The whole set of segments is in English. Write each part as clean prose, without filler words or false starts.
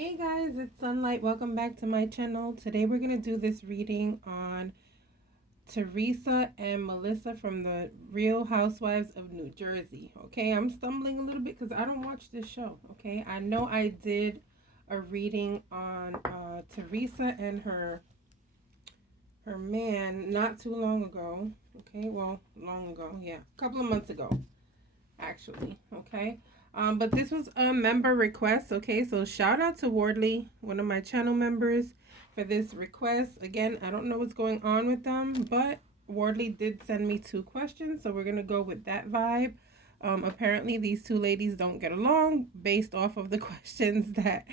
Hey guys, it's Sunlight. Welcome back to my channel. Today we're going to do this reading on Teresa and Melissa from the Real Housewives of New Jersey. Okay, I'm stumbling a little bit because I don't watch this show. Okay, I know I did a reading on Teresa and her man not too long ago. Okay, well, long ago, yeah, a couple of months ago, actually. Okay. But this was a member request, okay? So shout out to Wardley, one of my channel members, for this request. Again, I don't know what's going on with them, but Wardley did send me 2 questions, so we're going to go with that vibe. Apparently, these 2 ladies don't get along based off of the questions that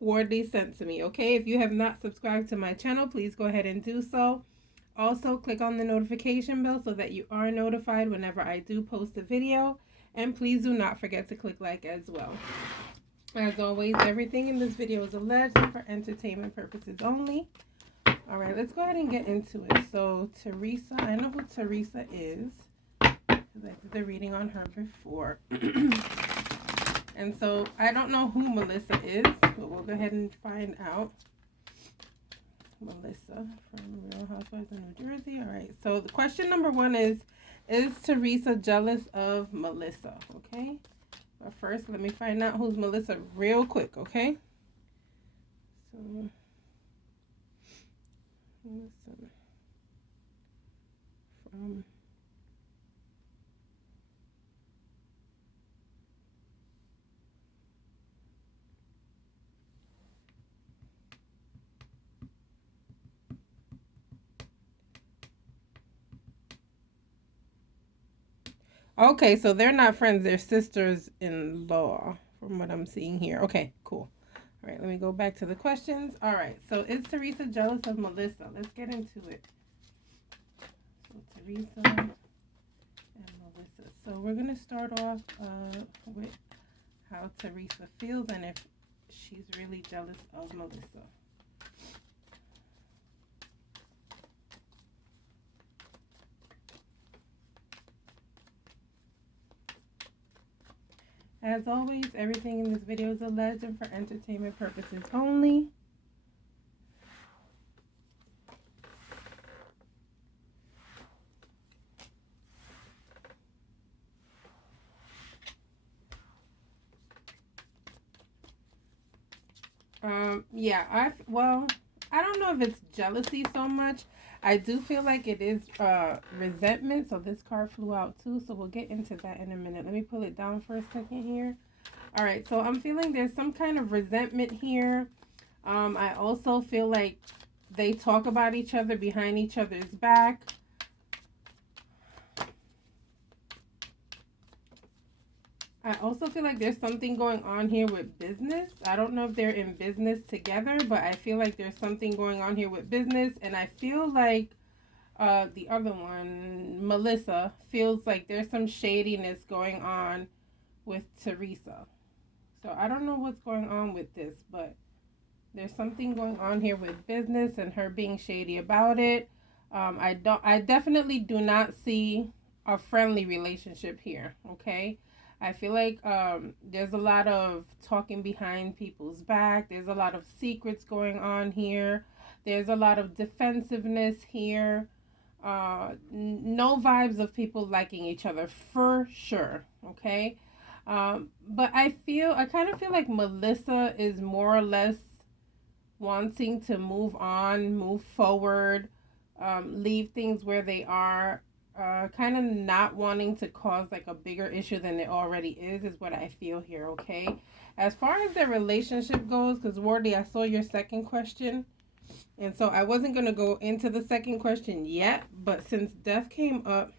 Wardley sent to me, okay? If you have not subscribed to my channel, please go ahead and do so. Also, click on the notification bell so that you are notified whenever I do post a video. And please do not forget to click like as well. As always, everything in this video is alleged for entertainment purposes only. Alright, let's go ahead and get into it. So, Teresa, I know who Teresa is, because I did the reading on her before. And so, I don't know who Melissa is, but we'll go ahead and find out. Melissa from Real Housewives of New Jersey. Alright, so the question number 1 is Teresa jealous of Melissa? Okay, but first let me find out who's Melissa real quick, okay? So, Melissa from... Okay, so they're not friends, they're sisters-in-law from what I'm seeing here. Okay, cool. All right, let me go back to the questions. All right, so is Teresa jealous of Melissa? Let's get into it. So Teresa and Melissa. So we're going to start off with how Teresa feels and if she's really jealous of Melissa. As always, everything in this video is alleged and for entertainment purposes only. Well, I don't know if it's jealousy so much. I do feel like it is resentment. So this card flew out too. So we'll get into that in a minute. Let me pull it down for a second here. All right. So I'm feeling there's some kind of resentment here. I also feel like they talk about each other behind each other's back. I also feel like there's something going on here with business. I don't know if they're in business together, but I feel like there's something going on here with business. And I feel like the other one, Melissa, feels like there's some shadiness going on with Teresa. So I don't know what's going on with this, but there's something going on here with business and her being shady about it. I definitely do not see a friendly relationship here, okay? I feel like there's a lot of talking behind people's back. There's a lot of secrets going on here. There's a lot of defensiveness here. No vibes of people liking each other for sure, okay? But I kind of feel like Melissa is more or less wanting to move on, move forward, leave things where they are. Kind of not wanting to cause like a bigger issue than it already is what I feel here, okay? As far as their relationship goes, because Wardley, I saw your second question, and so I wasn't going to go into the second question yet, but since death came up,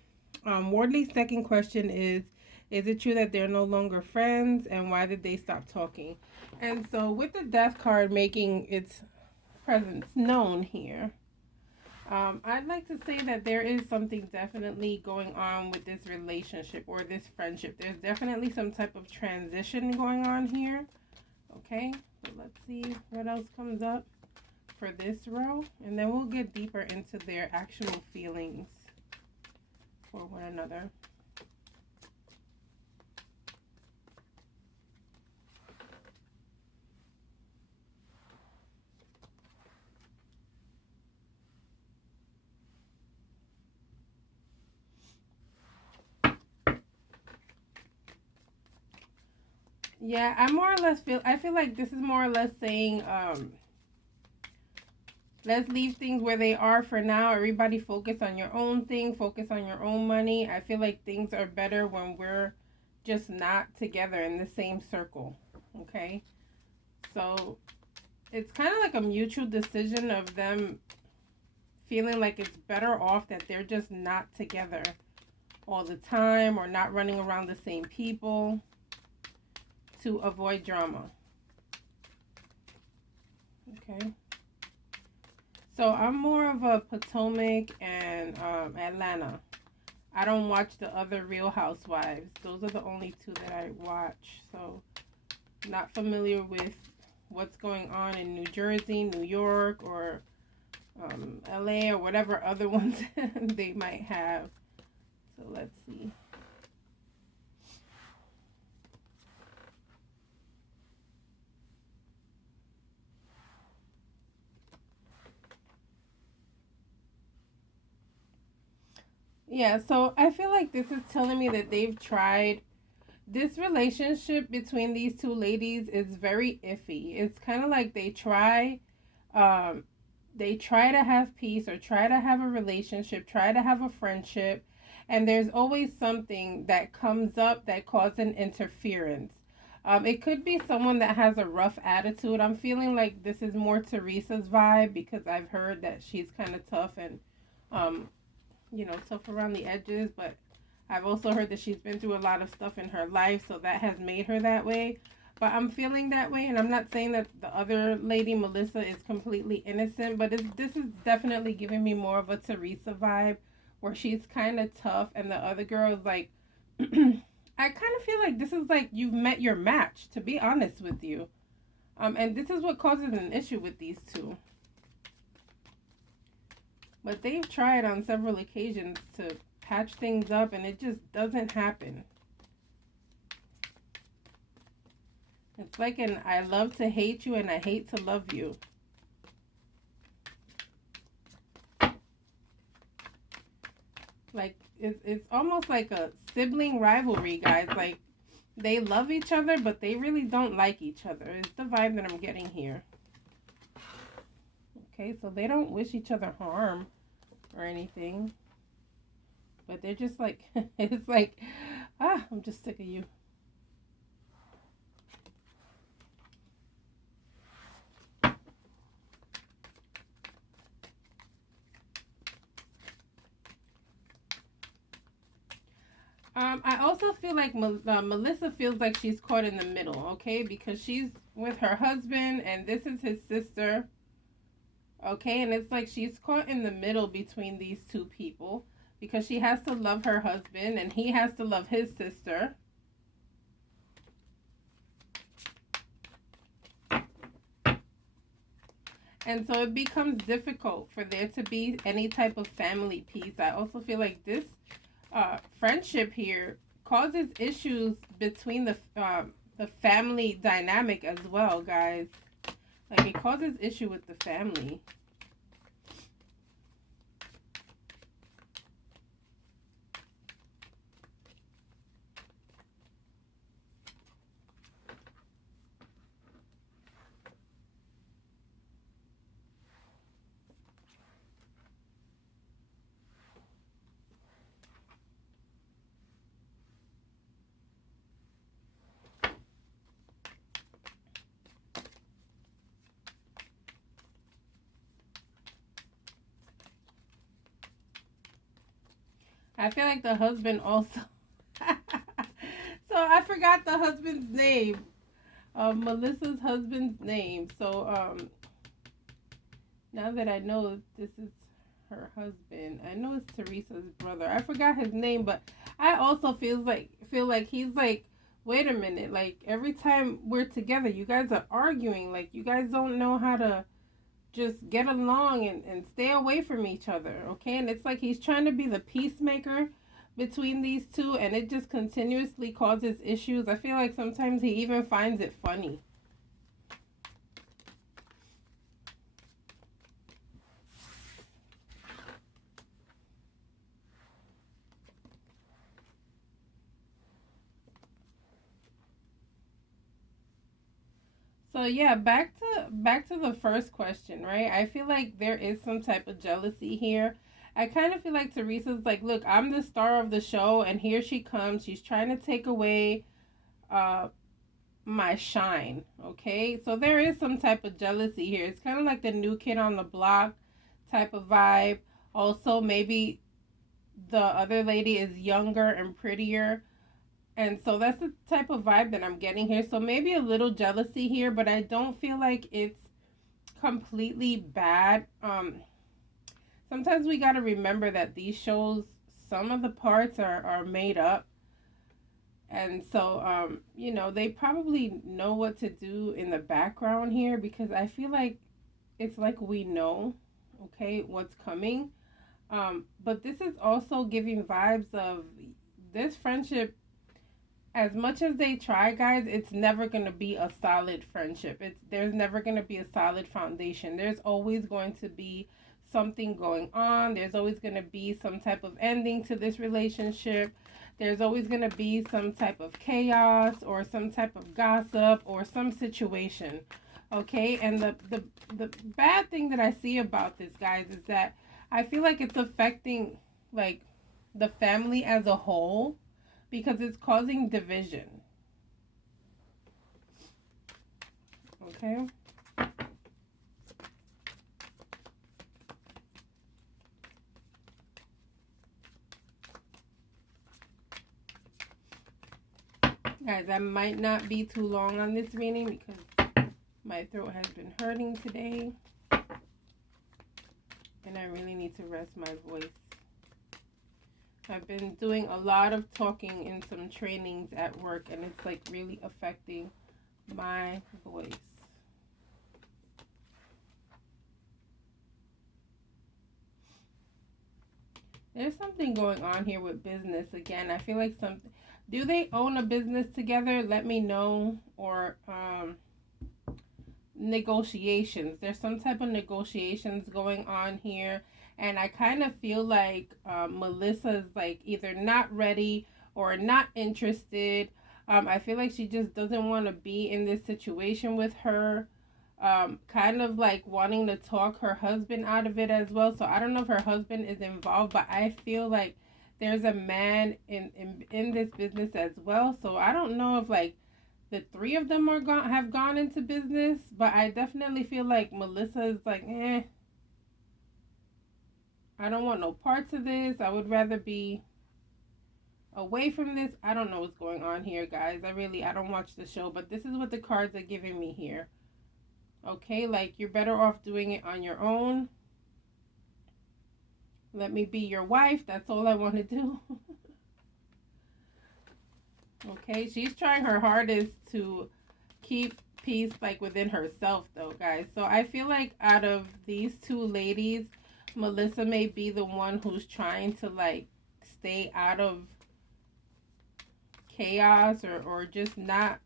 Wardley's second question is it true that they're no longer friends, and why did they stop talking? And so with the death card making its presence known here, I'd like to say that there is something definitely going on with this relationship or this friendship. There's definitely some type of transition going on here. Okay, so let's see what else comes up for this row. And then we'll get deeper into their actual feelings for one another. Yeah, I more or less feel I feel like this is more or less saying let's leave things where they are for now. Everybody focus on your own thing, focus on your own money. I feel like things are better when we're just not together in the same circle. Okay? So, it's kind of like a mutual decision of them feeling like it's better off that they're just not together all the time or not running around the same people to avoid drama. Okay. So I'm more of a Potomac and Atlanta. I don't watch the other Real Housewives. Those are the only two that I watch. So not familiar with what's going on in New Jersey, New York, or LA, or whatever other ones they might have. So let's see. Yeah, so I feel like this is telling me that they've tried this relationship between these two ladies is very iffy. It's kind of like um they try to have peace or try to have a relationship, try to have a friendship, and there's always something that comes up that causes an interference. It could be someone that has a rough attitude. I'm feeling like this is more Teresa's vibe because I've heard that she's kind of tough and um, tough around the edges, but I've also heard that she's been through a lot of stuff in her life, so that has made her that way. But I'm feeling that way, and I'm not saying that the other lady, Melissa, is completely innocent, but this is definitely giving me more of a Teresa vibe, where she's kind of tough, and the other girl is like, I kind of feel like this is like you've met your match, to be honest with you. And this is what causes an issue with these two. But they've tried on several occasions to patch things up and it just doesn't happen. It's like an I love to hate you and I hate to love you. Like it's almost like a sibling rivalry, guys. Like they love each other but they really don't like each other. It's the vibe that I'm getting here. Okay, so they don't wish each other harm or anything. But they're just like, it's like, I'm just sick of you. I also feel like Melissa feels like she's caught in the middle, okay? Because she's with her husband and this is his sister, okay? And it's like she's caught in the middle between these two people because she has to love her husband and he has to love his sister. And so it becomes difficult for there to be any type of family peace. I also feel like this friendship here causes issues between the family dynamic as well, guys. Like it causes issue with the family. I feel like the husband also. So I forgot the husband's name. Melissa's husband's name. So now that I know this is her husband, I know it's Teresa's brother. I forgot his name, but I also feel like he's like, wait a minute, like every time we're together, you guys are arguing. Like you guys don't know how to just get along and stay away from each other, okay? And it's like he's trying to be the peacemaker between these two, and it just continuously causes issues. I feel like sometimes he even finds it funny. So yeah, back to the first question, right? I feel like there is some type of jealousy here. I kind of feel like Teresa's like, look, I'm the star of the show, and here she comes. She's trying to take away uh my shine. Okay, so there is some type of jealousy here. It's kind of like the new kid on the block type of vibe. Also, maybe the other lady is younger and prettier. And so that's the type of vibe that I'm getting here. So maybe a little jealousy here, but I don't feel like it's completely bad. Sometimes we got to remember that these shows, some of the parts are made up. And so, they probably know what to do in the background here, because I feel like it's like we know, okay, what's coming. But this is also giving vibes of this friendship. As much as they try, guys, it's never going to be a solid friendship. There's never going to be a solid foundation. There's always going to be something going on. There's always going to be some type of ending to this relationship. There's always going to be some type of chaos or some type of gossip or some situation. Okay? And the bad thing that I see about this, guys, is that I feel like it's affecting like the family as a whole, because it's causing division. Okay? Guys, I might not be too long on this reading because my throat has been hurting today. And I really need to rest my voice. I've been doing a lot of talking in some trainings at work, and it's like really affecting my voice. There's something going on here with business again. I feel like do they own a business together? Let me know. Or negotiations. There's some type of negotiations going on here. And I kind of feel like Melissa's like either not ready or not interested. I feel like she just doesn't want to be in this situation with her. Kind of like wanting to talk her husband out of it as well. So I don't know if her husband is involved, but I feel like there's a man in this business as well. So I don't know if like the three of them have gone into business, but I definitely feel like Melissa is like, I don't want no parts of this. I would rather be away from this. I don't know what's going on here, guys. I don't watch the show, but this is what the cards are giving me here. Okay, like you're better off doing it on your own. Let me be your wife. That's all I want to do. Okay, she's trying her hardest to keep peace like within herself though, guys. So I feel like out of these two ladies, Melissa may be the one who's trying to like stay out of chaos or just not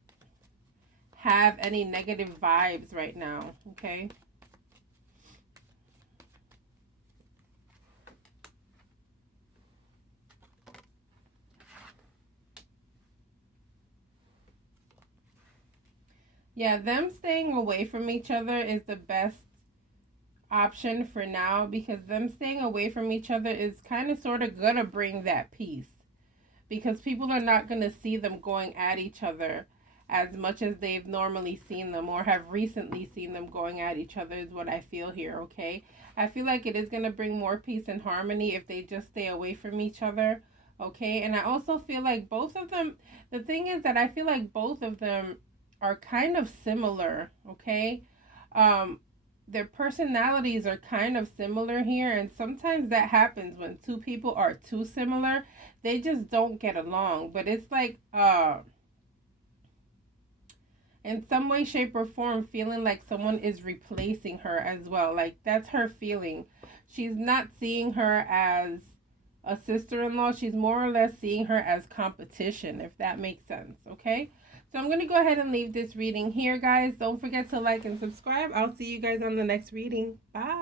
have any negative vibes right now, okay? Yeah, them staying away from each other is the best option for now, because them staying away from each other is kind of sort of gonna bring that peace, because people are not gonna see them going at each other as much as they've normally seen them or have recently seen them going at each other, is what I feel here, okay? I feel like it is gonna bring more peace and harmony if they just stay away from each other, okay? And I also feel like both of them, the thing is that I feel like both of them are kind of similar, okay? Their personalities are kind of similar here, and sometimes that happens when two people are too similar. They just don't get along. But it's like in some way, shape, or form, feeling like someone is replacing her as well. Like that's her feeling. She's not seeing her as a sister-in-law. She's more or less seeing her as competition, if that makes sense, okay? So I'm going to go ahead and leave this reading here, guys. Don't forget to like and subscribe. I'll see you guys on the next reading. Bye.